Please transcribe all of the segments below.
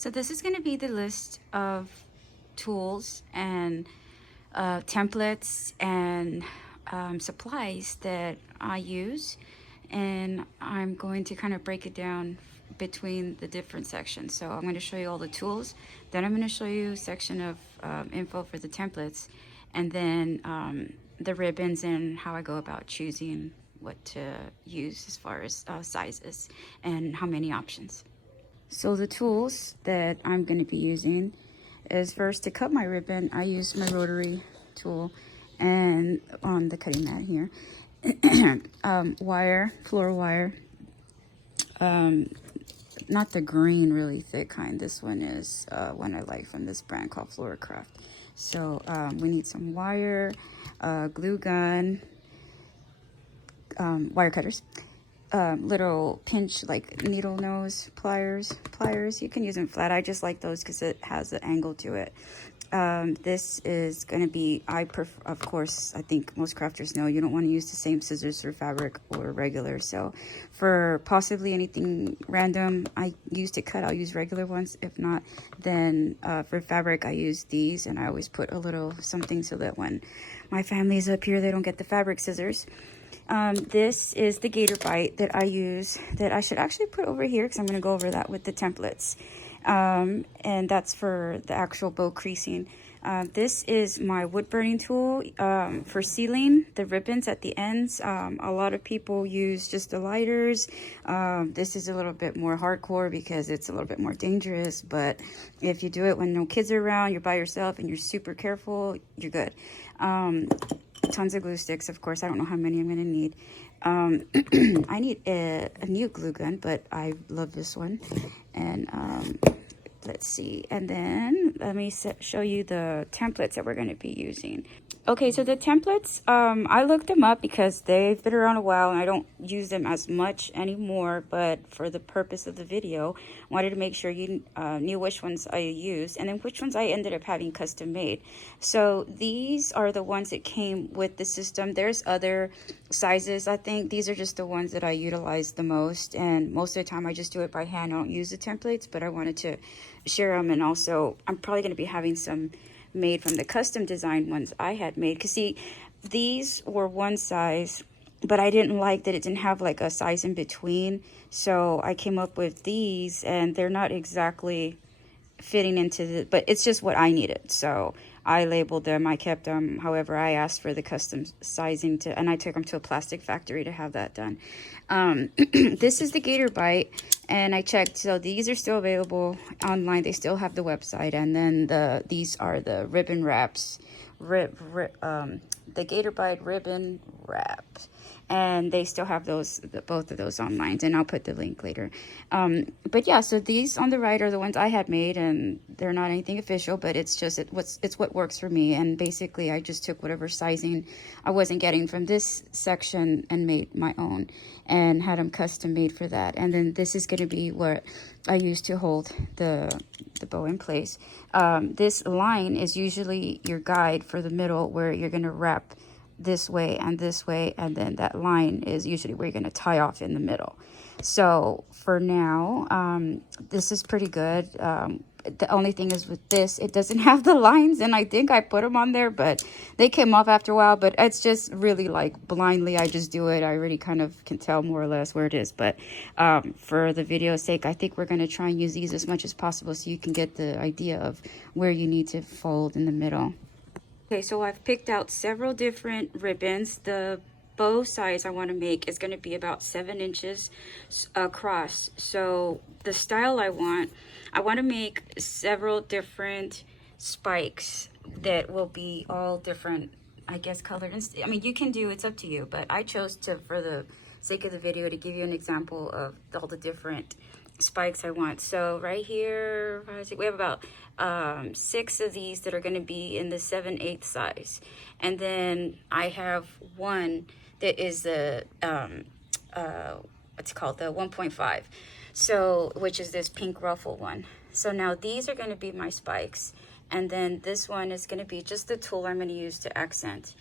So this is going to be the list of tools and templates and supplies that I use, and I'm going to kind of break it down between the different sections. So I'm going to show you all the tools, then I'm going to show you a section of info for the templates, and then the ribbons and how I go about choosing what to use as far as sizes and how many options. So the tools that I'm going to be using is, first, to cut my ribbon, I use my rotary tool and on the cutting mat here. Wire, floor wire, not the green really thick kind. This one is one I like from this brand called Floorcraft. So we need some wire, glue gun, wire cutters, little pinch like needle nose pliers. You can use them flat. I just like those because it has an angle to it. This is going to be, of course, I think most crafters know you don't want to use the same scissors for fabric or regular. So for possibly anything random I use to cut, I'll use regular ones. If not, then for fabric, I use these, and I always put a little something so that when my family is up here, they don't get the fabric scissors. This is the gator bite that I use, that I should actually put over here because I'm going to go over that with the templates. And that's for the actual bow creasing. This is my wood burning tool for sealing the ribbons at the ends. A lot of people use just the lighters. This is a little bit more hardcore because it's a little bit more dangerous, but if you do it when no kids are around, you're by yourself and you're super careful, you're good. Tons of glue sticks, of course. I don't know how many I'm going to need. I need a new glue gun, but I love this one. And let's see. And then let me show you the templates that we're going to be using. Okay, so the templates, I looked them up because they've been around a while and I don't use them as much anymore, but for the purpose of the video, I wanted to make sure you knew which ones I used and then which ones I ended up having custom made. So these are the ones that came with the system. There's other sizes. I think these are just the ones that I utilize the most, and most of the time I just do it by hand. I don't use the templates, but I wanted to share them, and also I'm probably going to be having some made from the custom design ones I had made, because see, these were one size, but I didn't like that it didn't have like a size in between, so I came up with these, and they're not exactly fitting into the, but it's just what I needed, so I labeled them, I kept them. However, I asked for the custom sizing to, and I took them to a plastic factory to have that done. This is the gator bite, and I checked, so these are still available online. They still have the website, and then these are the ribbon wraps, the gator bite ribbon wrap, and they still have those, both of those online, and I'll put the link later. But yeah, so these on the right are the ones I had made, and they're not anything official, but it's just it's what works for me. And basically I just took whatever sizing I wasn't getting from this section and made my own and had them custom made for that. And then this is going to be what I use to hold the bow in place. This line is usually your guide for the middle, where you're going to wrap this way, and then that line is usually where you're going to tie off in the middle. So for now, this is pretty good. The only thing is with this, it doesn't have the lines, and I think I put them on there, but they came off after a while. But it's just really like blindly, I just do it. I already kind of can tell more or less where it is, but for the video's sake, I think we're going to try and use these as much as possible so you can get the idea of where you need to fold in the middle. Okay, so I've picked out several different ribbons. The bow size I want to make is going to be about 7 inches across. So the style I want to make several different spikes that will be all different, I guess, colored. I mean, you can do, it's up to you, but I chose to, for the sake of the video, to give you an example of all the different spikes I want. So right here, we have about 6 of these that are going to be in the 7/8 size, and then I have one that is the what's called the 1.5, so which is this pink ruffle one. So now these are going to be my spikes, and then this one is going to be just the tool I'm going to use to accent.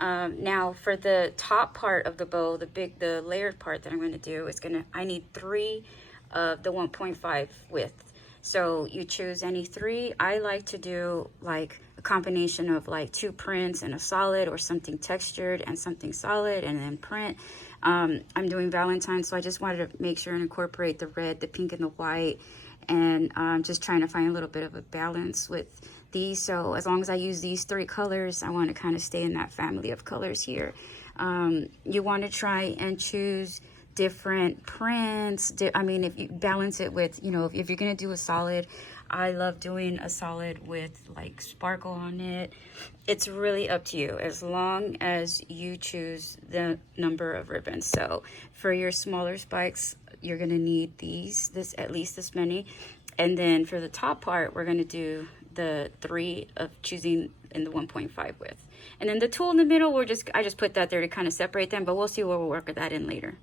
Now for the top part of the bow, the layered part that I'm going to do is I need 3 of the 1.5 width. So you choose any 3. I like to do like a combination of like 2 prints and a solid, or something textured and something solid and then print. I'm doing Valentine, so I just wanted to make sure and incorporate the red, the pink, and the white, and just trying to find a little bit of a balance with these. So as long as I use these 3 colors, I want to kind of stay in that family of colors here. You want to try and choose different prints. I mean, if you balance it with, you know, if you're gonna do a solid, I love doing a solid with like sparkle on it. It's really up to you, as long as you choose the number of ribbons. So for your smaller spikes, you're gonna need at least this many. And then for the top part, we're gonna do the 3 of choosing in the 1.5 width. And then the tool in the middle, I just put that there to kind of separate them, but we'll see where we'll work that in later.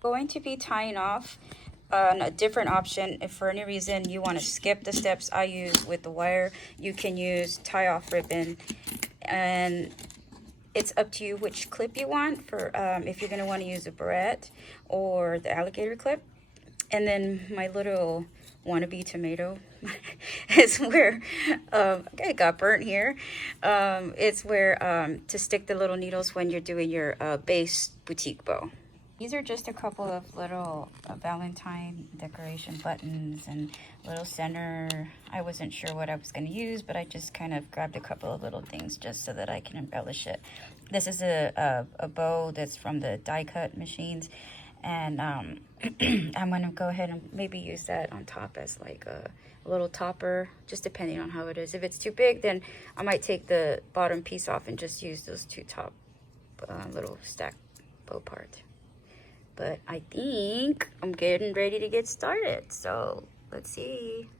Going to be tying off on a different option. If for any reason you want to skip the steps I use with the wire, you can use tie off ribbon, and it's up to you which clip you want for if you're going to want to use a barrette or the alligator clip. And then my little wannabe tomato is where it got burnt here. It's where to stick the little needles when you're doing your base boutique bow. These are just a couple of little Valentine decoration buttons and little center. I wasn't sure what I was going to use, but I just kind of grabbed a couple of little things just so that I can embellish it. This is a bow that's from the die cut machines, and I'm going to go ahead and maybe use that on top as like a little topper, just depending on how it is. If it's too big, then I might take the bottom piece off and just use those 2 top little stack bow parts. But I think I'm getting ready to get started, so let's see.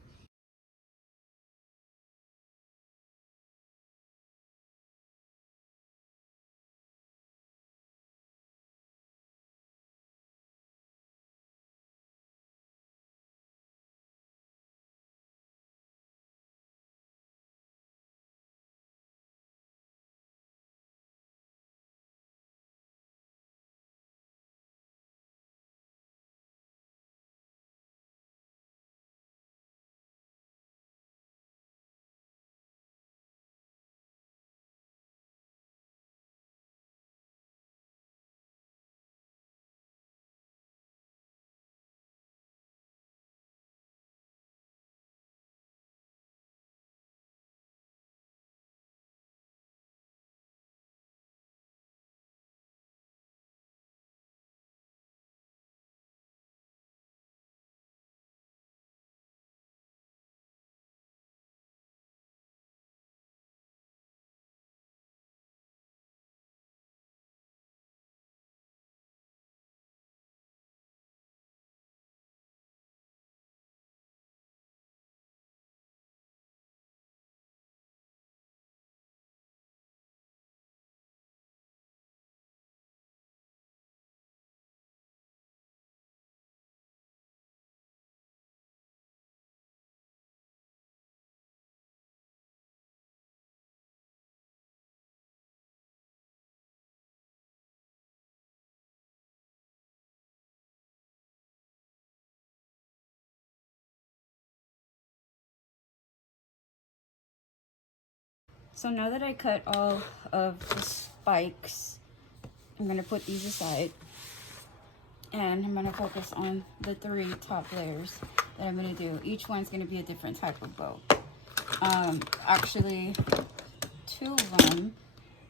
So now that I cut all of the spikes, I'm going to put these aside, and I'm going to focus on the 3 top layers that I'm going to do. Each one's going to be a different type of bow. Actually, 2 of them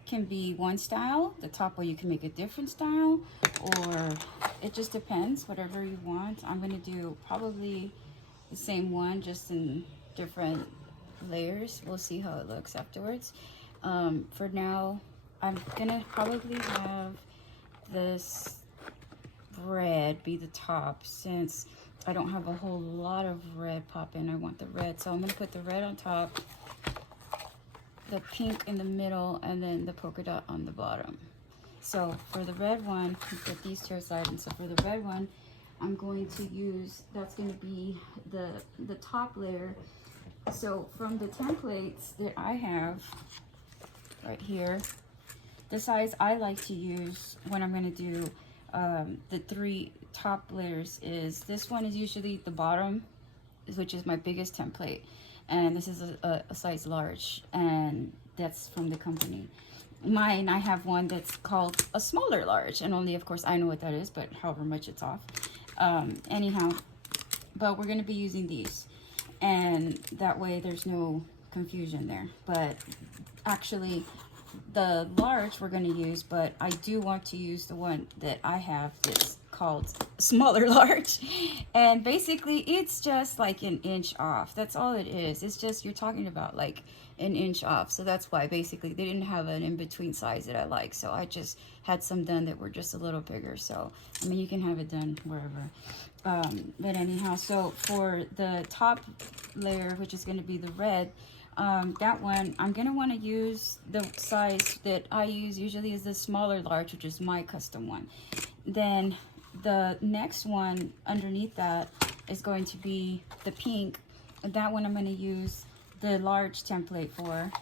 can be one style. The top bow you can make a different style, or it just depends, whatever you want. I'm going to do probably the same one, just in different layers. We'll see how it looks afterwards. For now, I'm gonna probably have this red be the top, since I don't have a whole lot of red popping. I want the red, so I'm gonna put the red on top, the pink in the middle, and then the polka dot on the bottom. So for the red one, put these to your side, and so for the red one, I'm going to use, that's going to be the top layer. So from the templates that I have right here, the size I like to use when I'm going to do the 3 top layers is, this one is usually the bottom, which is my biggest template, and this is a size large, and that's from the company. Mine, I have one that's called a smaller large, and only of course I know what that is, but however much it's off. Anyhow, but we're going to be using these, and that way there's no confusion there. But actually the large we're going to use, but I do want to use the one that I have that's called smaller large, and basically it's just like an inch off. That's all it is. It's just, you're talking about like an inch off. So that's why basically they didn't have an in-between size that I like, so I just had some done that were just a little bigger. So I mean, you can have it done wherever. But anyhow, so for the top layer, which is going to be the red, that one I'm going to want to use the size that I use usually is the smaller large, which is my custom one. Then the next one underneath that is going to be the pink. That one I'm going to use the large template for,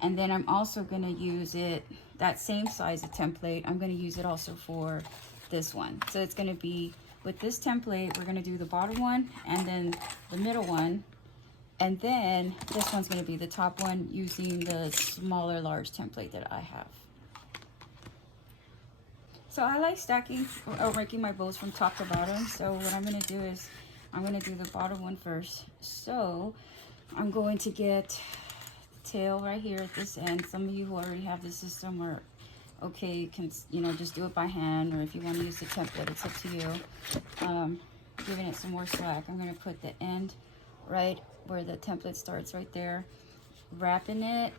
and then I'm also going to use it, that same size of template, I'm going to use it also for this one. So it's going to be, with this template, we're going to do the bottom one and then the middle one, and then this one's going to be the top one using the smaller large template that I have. So I like stacking or making my bows from top to bottom. So what I'm going to do is I'm going to do the bottom one first. So I'm going to get the tail right here at this end. Some of you who already have the system are okay, you can, you know, just do it by hand, or if you want to use the template, it's up to you. Giving it some more slack. I'm going to put the end right where the template starts, right there, wrapping it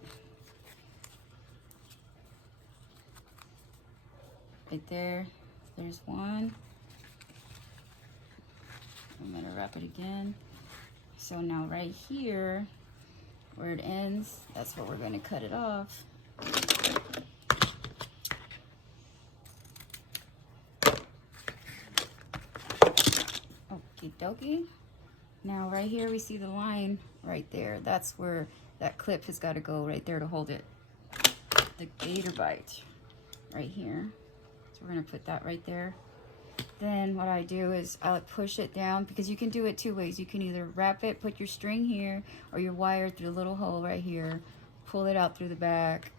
right there. There's one. I'm going to wrap it again. So now right here where it ends, that's where we're going to cut it off. Okie dokie. Now right here we see the line right there. That's where that clip has got to go right there to hold it. The gator bite right here. So we're going to put that right there. Then what I do is I push it down, because you can do it 2 ways. You can either wrap it, put your string here or your wire through the little hole right here, pull it out through the back,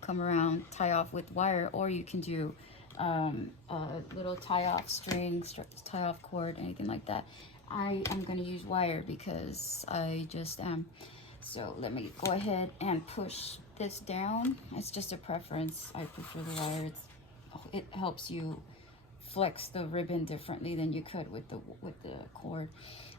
come around, tie off with wire, or you can do a little tie off string, tie off cord, anything like that. I am going to use wire because I just am. So let me go ahead and push this down. It's just a preference. I prefer the wire. It helps you flex the ribbon differently than you could with the cord.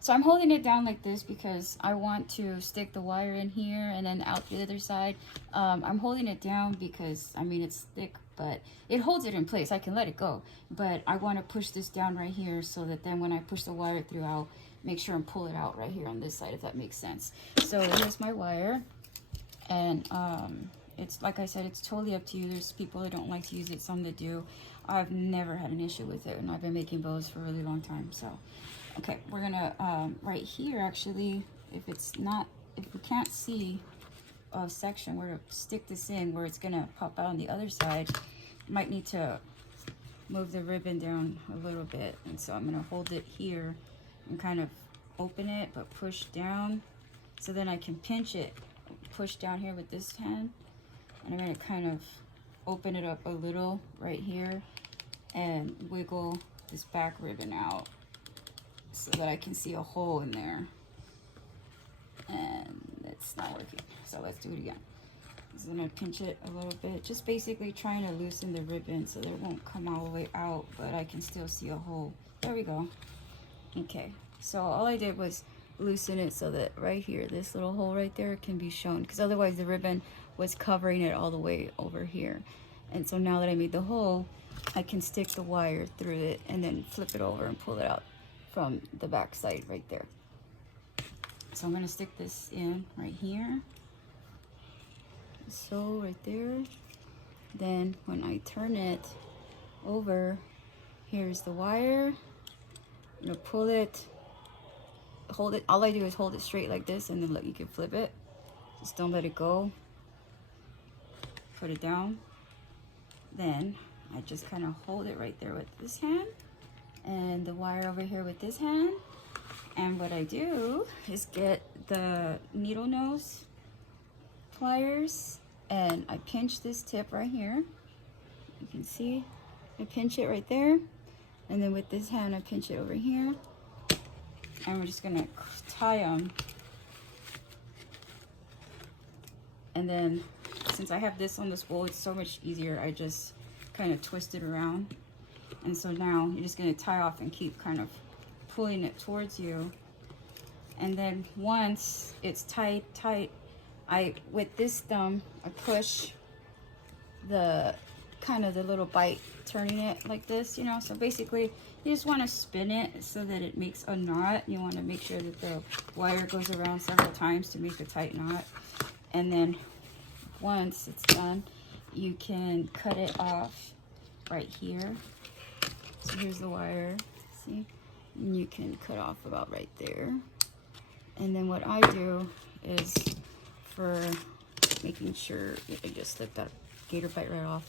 So I'm holding it down like this because I want to stick the wire in here and then out the other side. I'm holding it down because, I mean, it's thick, but it holds it in place. I can let it go, but I want to push this down right here so that then when I push the wire through, I'll make sure and pull it out right here on this side, if that makes sense. So here's my wire, and it's, like I said, it's totally up to you. There's people that don't like to use it, some that do. I've never had an issue with it, and I've been making bows for a really long time. So okay, we're gonna right here, actually, if we can't see a section where to stick this in, where it's gonna pop out on the other side, might need to move the ribbon down a little bit. And so I'm gonna hold it here and kind of open it, but push down, so then I can pinch it, push down here with this hand, and I'm gonna kind of open it up a little right here and wiggle this back ribbon out so that I can see a hole in there. And it's not working, so let's do it again. So I'm gonna pinch it a little bit, just basically trying to loosen the ribbon so that it won't come all the way out, but I can still see a hole. There we go. Okay, so all I did was loosen it so that right here, this little hole right there, can be shown, because otherwise the ribbon was covering it all the way over here. And so now that I made the hole, I can stick the wire through it and then flip it over and pull it out from the back side right there. So I'm going to stick this in right here, so right there. Then when I turn it over, here's the wire. I'm going to pull it, hold it. All I do is hold it straight like this, and then look, you can flip it. Just don't let it go. Put it down. Then I just kind of hold it right there with this hand and the wire over here with this hand. And what I do is get the needle nose pliers and I pinch this tip right here. You can see I pinch it right there, and then with this hand I pinch it over here, and we're just gonna tie them. And then since I have this on the spool, it's so much easier. I just kind of twist it around, and so now you're just gonna tie off and keep kind of pulling it towards you. And then once it's tight, with this thumb, I push the kind of the little bite, turning it like this, you know. So basically you just want to spin it so that it makes a knot. You want to make sure that the wire goes around several times to make a tight knot. And then once it's done, you can cut it off right here. So here's the wire, see? And you can cut off about right there. And then what I do is, for making sure, I just slip that gator bite right off,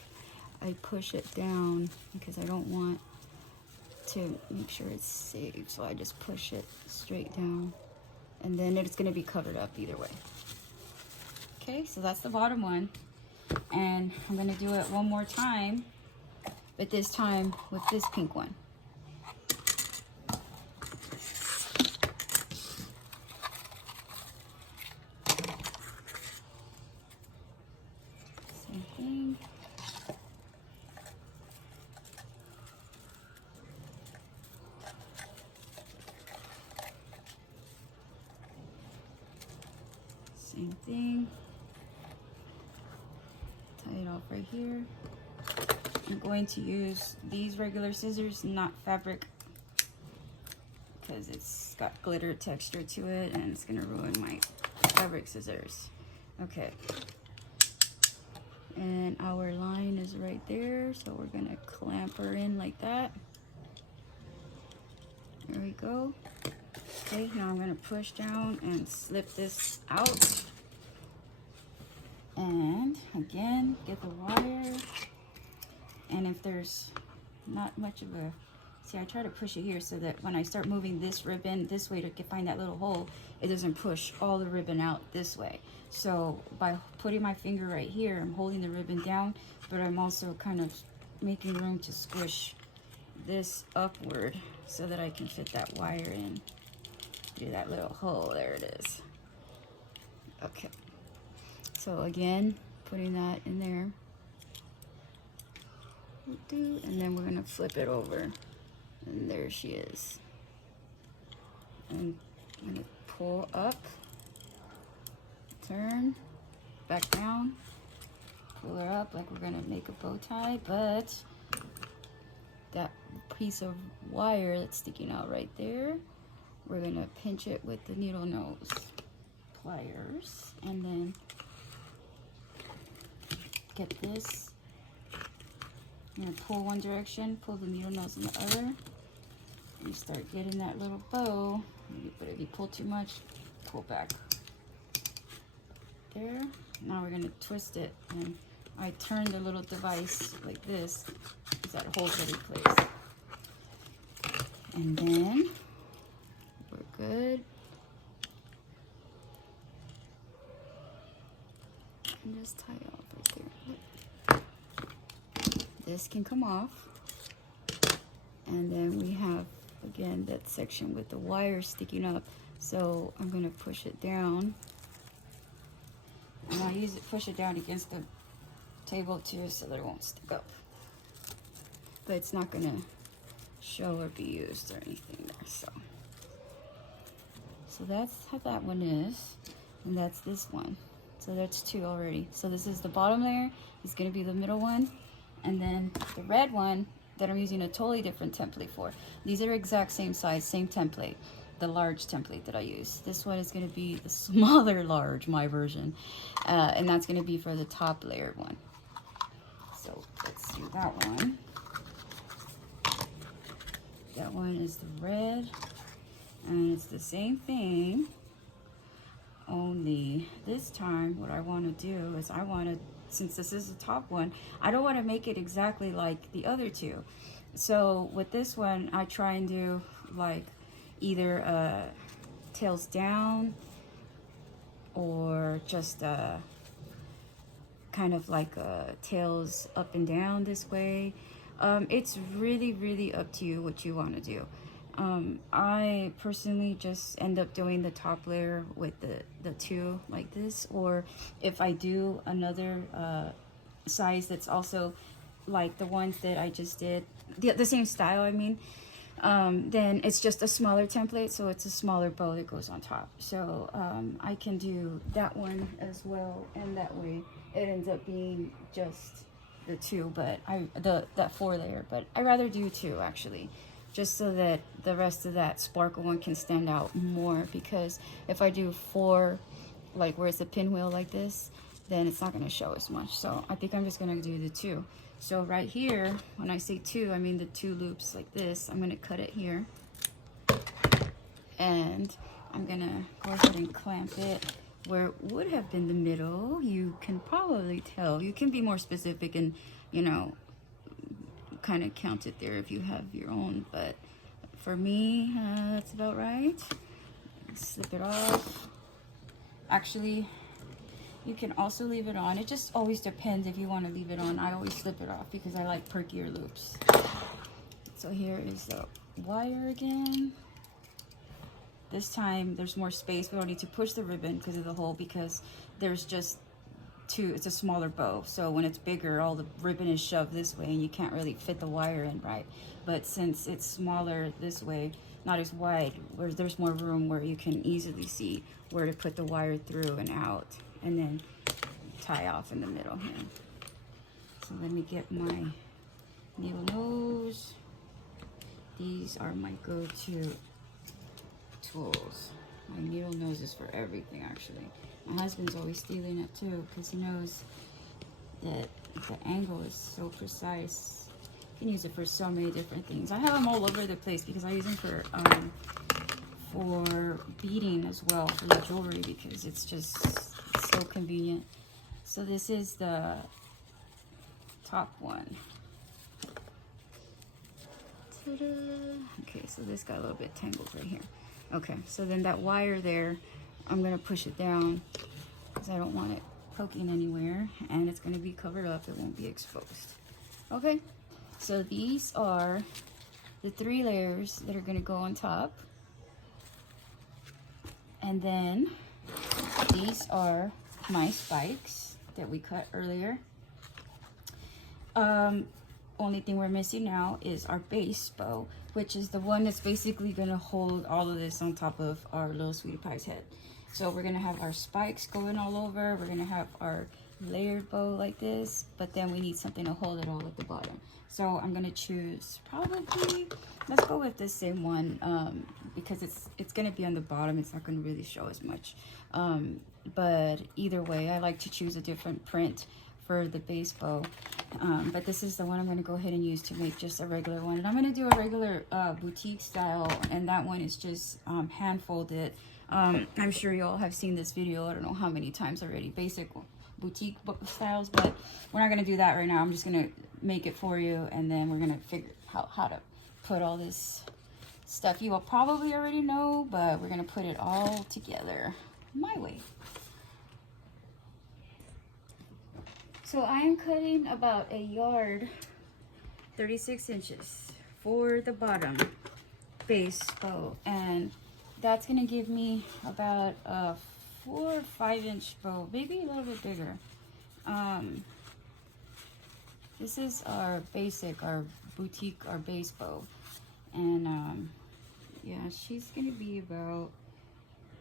I push it down because I don't want to make sure it's safe. So I just push it straight down, and then it's going to be covered up either way. Okay, so that's the bottom one. And I'm going to do it one more time, but this time with this pink one. Same thing. Same thing. Tie it off right here. I'm going to use these regular scissors, not fabric, because it's got glitter texture to it and it's gonna ruin my fabric scissors. Okay. And our line is right there, so we're gonna clamp her in like that. There we go. Okay, now I'm gonna push down and slip this out. And again, get the wire. And if there's not much of a, see, I try to push it here so that when I start moving this ribbon this way to find that little hole, it doesn't push all the ribbon out this way. So by putting my finger right here, I'm holding the ribbon down, but I'm also kind of making room to squish this upward so that I can fit that wire in through that little hole. There it is. Okay. So again, putting that in there. And then we're gonna flip it over. And there she is. And I'm gonna pull up, turn, back down, pull her up like we're gonna make a bow tie, but that piece of wire that's sticking out right there, we're gonna pinch it with the needle nose pliers, and then get this. I'm gonna pull one direction, pull the needle nose in the other, and you start getting that little bow. But if you pull too much, pull back. There. Now we're gonna twist it, and I turn the little device like this, because that holds it in place. And then we're good. And just tie it off right there. This can come off, and then we have again that section with the wire sticking up, so I'm going to push it down, and I push it down against the table too so that it won't stick up, but it's not going to show or be used or anything there. So that's how that one is, and that's this one. So that's two already. So this is the bottom layer, it's going to be the middle one. And then the red one that I'm using a totally different template for. These are exact same size, same template, the large template that I use. This one is going to be the smaller large, my version. And that's going to be for the top layered one. So let's do that one. That one is the red. And it's the same thing. Only this time what I want to do is I want to since this is the top one, I don't want to make it exactly like the other two. So with this one, I try and do like either tails down or just kind of like tails up and down this way. It's really up to you what you want to do. I personally just end up doing the top layer with the two like this, or if I do another size that's also like the ones that I just did, the same style I mean, then it's just a smaller template, so it's a smaller bow that goes on top. So I can do that one as well, and that way it ends up being just the two, but that 4 layer, but I rather do 2 actually, just so that the rest of that sparkle one can stand out more, because if I do 4, like where it's a pinwheel like this, then it's not going to show as much. So I think I'm just going to do the 2. So right here, when I say 2, I mean the 2 loops like this. I'm going to cut it here, and I'm going to go ahead and clamp it where it would have been the middle. You can probably tell. You can be more specific and, you know, kind of count it there if you have your own, but for me, that's about right. Slip it off. Actually, you can also leave it on. It just always depends if you want to leave it on. I always slip it off because I like perkier loops. So here is the wire again. This time there's more space. We don't need to push the ribbon because of the hole, because there's just 2, it's a smaller bow. So when it's bigger, all the ribbon is shoved this way and you can't really fit the wire in right. But since it's smaller this way, not as wide, where there's more room where you can easily see where to put the wire through and out, and then tie off in the middle here. So let me get my needle nose. These are my go-to tools. My needle nose is for everything actually. My husband's always stealing it too, because he knows that the angle is so precise. You can use it for so many different things. I have them all over the place because I use them for beading as well, for the jewelry, because it's just so convenient. So this is the top one. Ta-da. Okay, so this got a little bit tangled right here. Okay, so then that wire there, I'm gonna push it down because I don't want it poking anywhere, and it's gonna be covered up, it won't be exposed. Okay, so these are the 3 layers that are gonna go on top. And then these are my spikes that we cut earlier. Only thing we're missing now is our base bow, which is the one that's basically gonna hold all of this on top of our little sweetie pie's head. So we're gonna have our spikes going all over, we're gonna have our layered bow like this, but then we need something to hold it all at the bottom. So I'm gonna choose probably, let's go with this same one, because it's gonna be on the bottom, it's not gonna really show as much. But either way, I like to choose a different print for the base bow. But this is the one I'm going to go ahead and use to make just a regular one. And I'm going to do a regular boutique style, and that one is just hand folded. I'm sure you all have seen this video, I don't know how many times already, basic boutique styles, but we're not going to do that right now. I'm just going to make it for you, and then we're going to figure out how to put all this stuff you will probably already know, but we're going to put it all together my way. So I am cutting about a yard, 36 inches for the bottom base bow, and that's gonna give me about a 4 or 5 inch bow, maybe a little bit bigger. This is our basic, our boutique, our base bow, and yeah, she's gonna be about,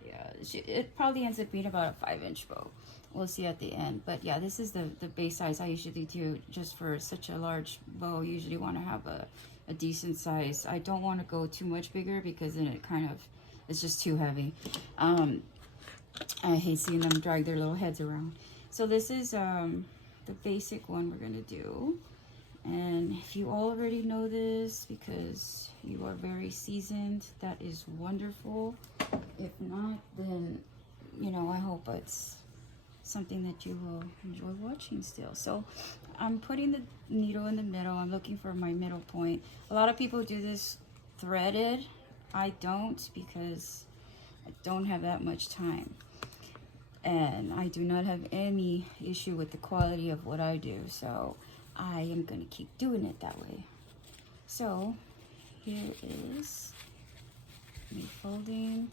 yeah, it probably ends up being about a 5 inch bow. We'll see at the end, but yeah, this is the base size I usually do. Just for such a large bow, you usually want to have a decent size. I don't want to go too much bigger because then it kind of, it's just too heavy. I hate seeing them drag their little heads around. So this is the basic one we're gonna do, and if you already know this because you are very seasoned, that is wonderful. If not, then you know, I hope it's something that you will enjoy watching still. So I'm putting the needle in the middle. I'm looking for my middle point. A lot of people do this threaded. I don't, because I don't have that much time. And I do not have any issue with the quality of what I do. So I am going to keep doing it that way. So here is me folding.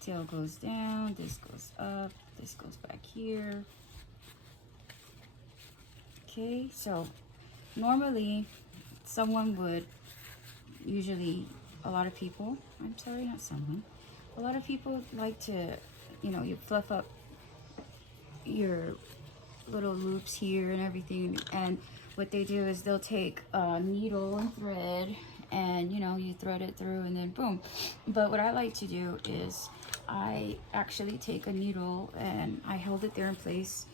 Tail goes down, this goes up, this goes back here. Okay, so normally someone would, usually a lot of people, I'm sorry, not someone, a lot of people like to, you know, you fluff up your little loops here and everything, and what they do is they'll take a needle and thread, and you know, you thread it through and then boom. But what I like to do is I actually take a needle and I hold it there in place,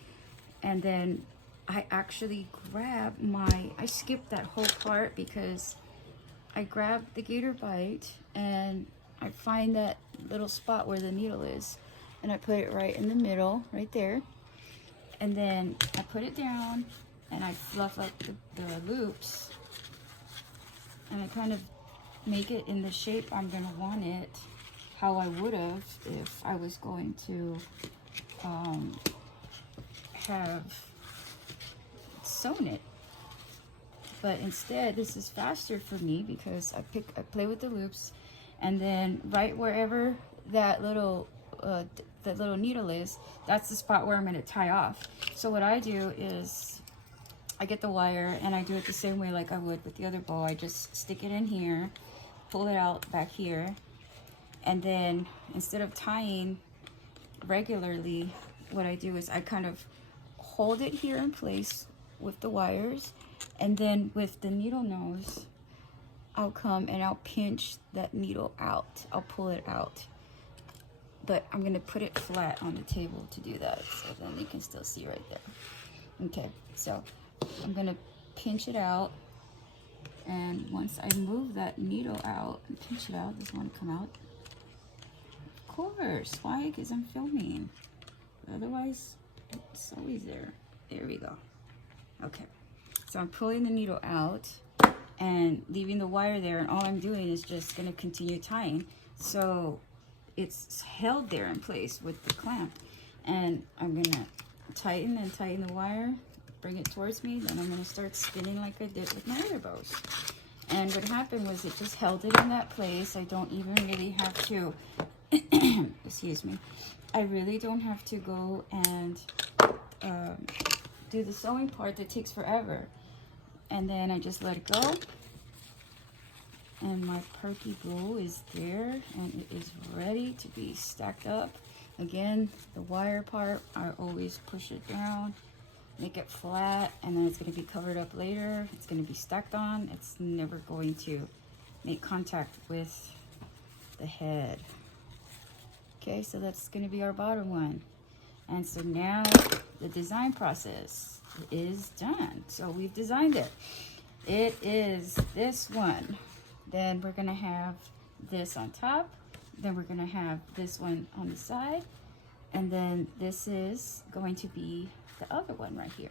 and then I actually grab I skip that whole part, because I grab the gator bite and I find that little spot where the needle is, and I put it right in the middle, right there. And then I put it down and I fluff up the loops, and I kind of make it in the shape I'm gonna want it, how I would have if I was going to have sewn it. But instead, this is faster for me because I play with the loops, and then right wherever that little needle is, that's the spot where I'm going to tie off. So what I do is I get the wire and I do it the same way like I would with the other bow. I just stick it in here, pull it out back here, and then instead of tying regularly, what I do is I kind of hold it here in place with the wires, and then with the needle nose, I'll come and I'll pinch that needle out. I'll pull it out. But I'm gonna put it flat on the table to do that, so then you can still see right there. Okay, so I'm gonna pinch it out, and once I move that needle out and pinch it out, does it want to come out? Of course, why? Because I'm filming. Otherwise, it's always there. There we go. Okay, so I'm pulling the needle out and leaving the wire there, and all I'm doing is just gonna continue tying. So it's held there in place with the clamp, and I'm gonna tighten and tighten the wire, bring it towards me, then I'm gonna start spinning like I did with my other bows. And what happened was it just held it in that place. I don't even really have to excuse me, I really don't have to go and do the sewing part that takes forever. And then I just let it go, and my perky bow is there, and it is ready to be stacked up. Again, the wire part, I always push it down, make it flat, and then it's going to be covered up later. It's going to be stacked on. It's never going to make contact with the head. Okay, so that's going to be our bottom one. And so now the design process is done. So we've designed it. It is this one. Then we're gonna have this on top. Then we're gonna have this one on the side. And then this is going to be the other one right here.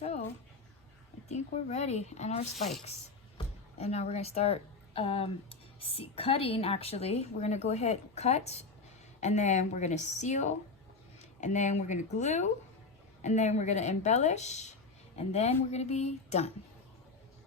So I think we're ready, and our spikes. And now we're gonna start cutting. Actually, we're gonna go ahead, cut, and then we're gonna seal, and then we're gonna glue, and then we're gonna embellish, and then we're gonna be done.